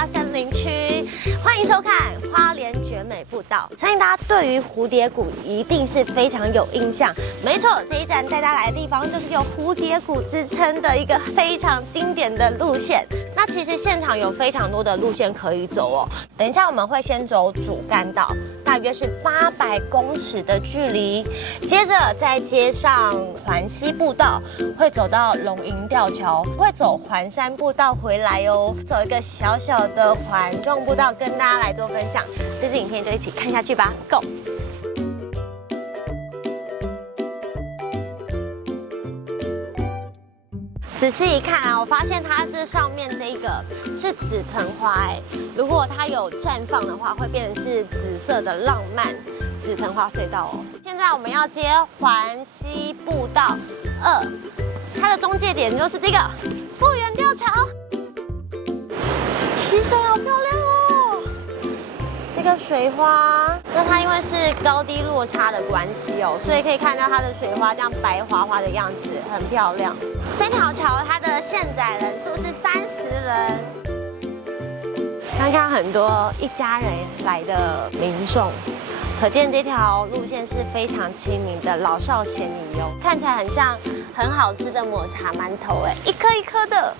家森林区，欢迎收看花莲绝美步道。相信大家对于蝴蝶谷一定是非常有印象。没错，这一站带大家来的地方就是有蝴蝶谷之称的一个非常经典的路线。那其实现场有非常多的路线可以走哦。等一下我们会先走主干道，大约是800公尺的距离，接着再接上环西步道，会走到龙吟吊桥，会走环山步道回来哦。走一个小小的环状步道，跟大家来做分享。这支影片就一起看下去吧 ，Go！ 仔细一看啊，我发现它这上面这个是紫藤花哎，如果它有绽放的话，会变成是紫色的浪漫紫藤花隧道哦。现在我们要接环西步道2，它的中介点就是这个复原吊桥，溪水好漂亮哦。这个水花，那它因为是高低落差的关系哦，所以可以看到它的水花这样白花花的样子，很漂亮。这条桥它的限载人数是30人，看看很多一家人来的民众，可见这条路线是非常亲民的，老少咸宜哦。看起来很像很好吃的抹茶馒头哎，一颗一颗的。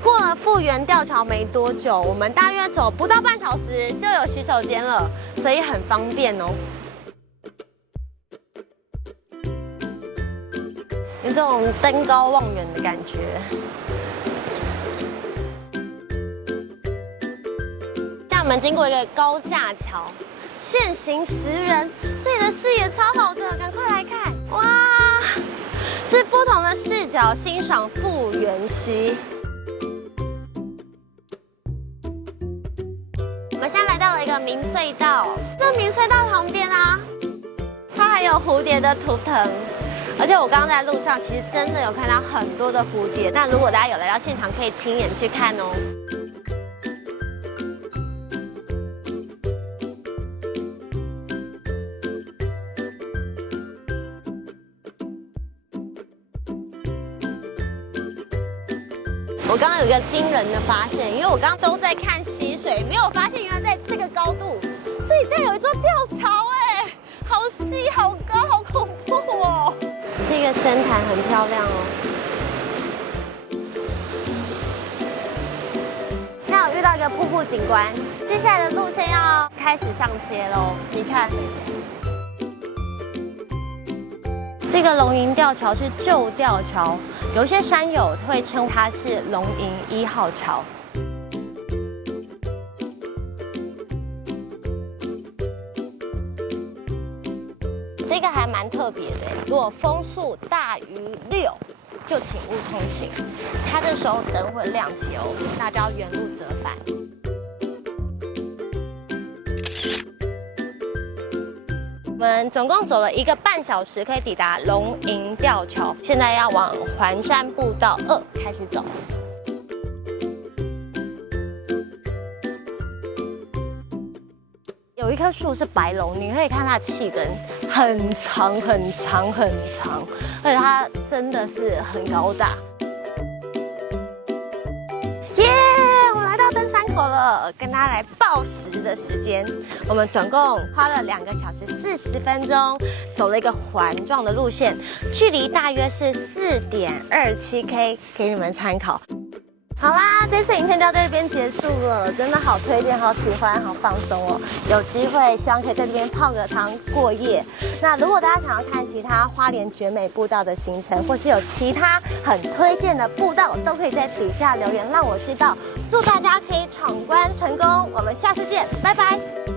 过了复原吊桥没多久，我们大约走不到半小时就有洗手间了，所以很方便哦。有这种登高望远的感觉。像我们经过一个高架桥，限行10人，这里的视野超好的，赶快来看！哇，是不同的视角欣赏复原溪。我们现在来到了一个明隧道，那明隧道旁边啊，它还有蝴蝶的图腾。而且我刚刚在路上，其实真的有看到很多的蝴蝶。那如果大家有来到现场，可以亲眼去看哦。我刚刚有一个惊人的发现，因为我刚刚都在看溪水，没有发现原来在这个高度，这里竟然有一座吊桥哎，好细、好高、好恐怖哦！这个深潭很漂亮哦。现在我遇到一个瀑布景观，接下来的路线要开始上切喽。你看，这个龙吟吊桥是旧吊桥，有一些山友会称它是龙吟1号桥。这个还蛮特别的，如果风速大于6，就请勿通行。它这时候灯会亮起哦，那就要原路折返。我们总共走了1个半小时，可以抵达龙吟吊桥。现在要往环山步道2开始走。有一棵树是白龙，你可以看它的气根很长很长很长，而且它真的是很高大。耶！我们来到登山口了，跟大家来报时的时间。我们总共花了2个小时40分钟，走了一个环状的路线，距离大约是4.27K， 给你们参考。好啦，这次影片就到这边结束了，真的好推荐，好喜欢，好放松哦！有机会希望可以在这边泡个汤过夜。那如果大家想要看其他花莲绝美步道的行程，或是有其他很推荐的步道，都可以在底下留言让我知道。祝大家可以闯关成功，我们下次见，拜拜。